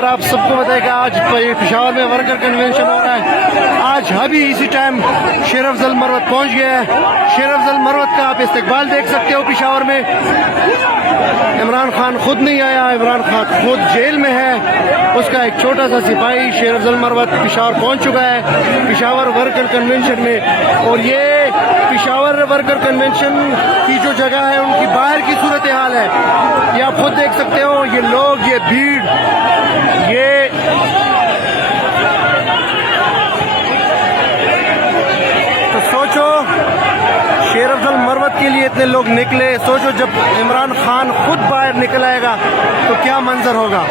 आप सबको बताएगा आज पेशावर में वर्कर कन्वेंशन हो रहा है। आज अभी इसी टाइम शेर अफजल मरवत पहुंच गया है। शेर अफजल मरवत का आप इस्तकबाल देख सकते हो पेशावर में। इमरान खान खुद नहीं आया, इमरान खान खुद जेल में है। उसका एक छोटा सा सिपाही शेर अफजल मरवत पेशावर पहुंच चुका है पेशावर वर्कर कन्वेंशन में। और ये पेशावर वर्कर कन्वेंशन की जो जगह है उनकी बाहर की सूरत हाल है, ये आप खुद देख सकते हो। ये लोग, ये भीड़, ये तो सोचो शेर अफजल मरवत के लिए इतने लोग निकले। सोचो जब इमरान खान खुद बाहर निकल आएगा तो क्या मंजर होगा।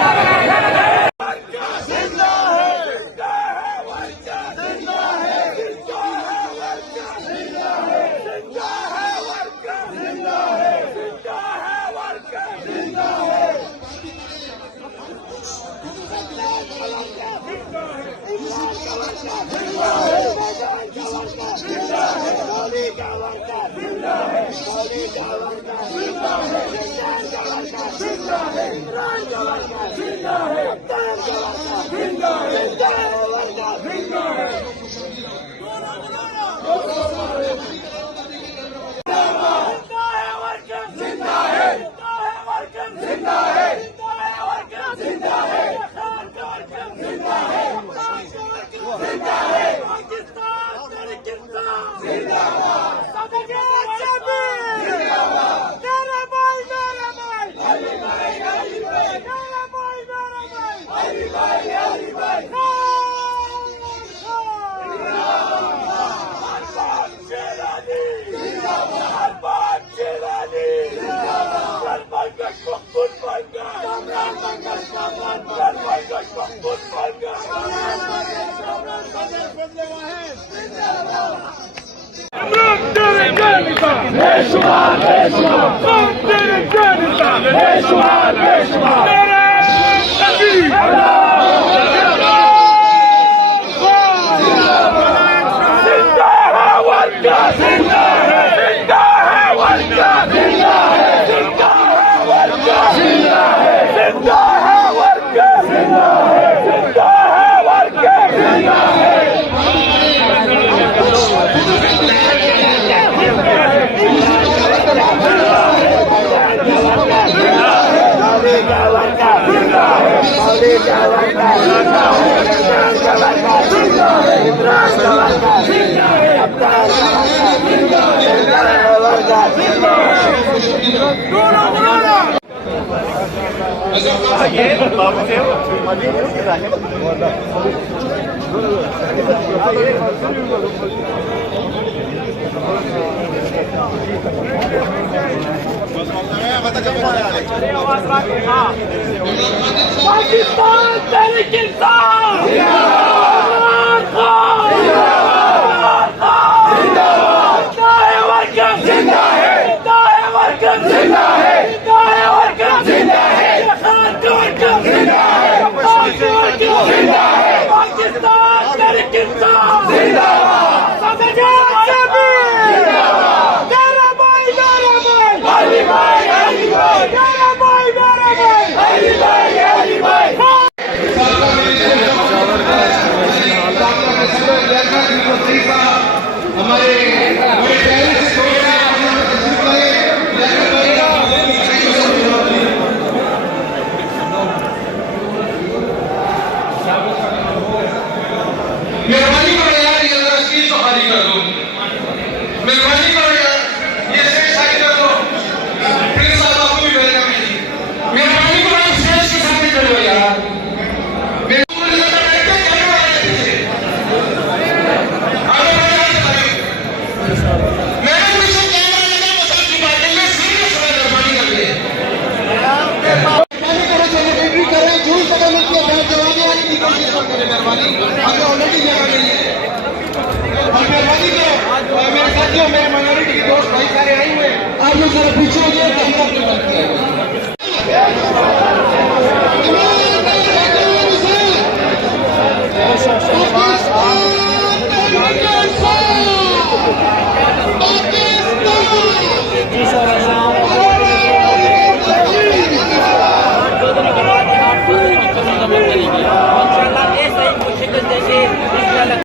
पाकिस्तान तहरीक इंसाफ मेरे माइनॉरिटी के दोस्त भाई सारे आए हुए, आप लोग जरा पीछे हो गए।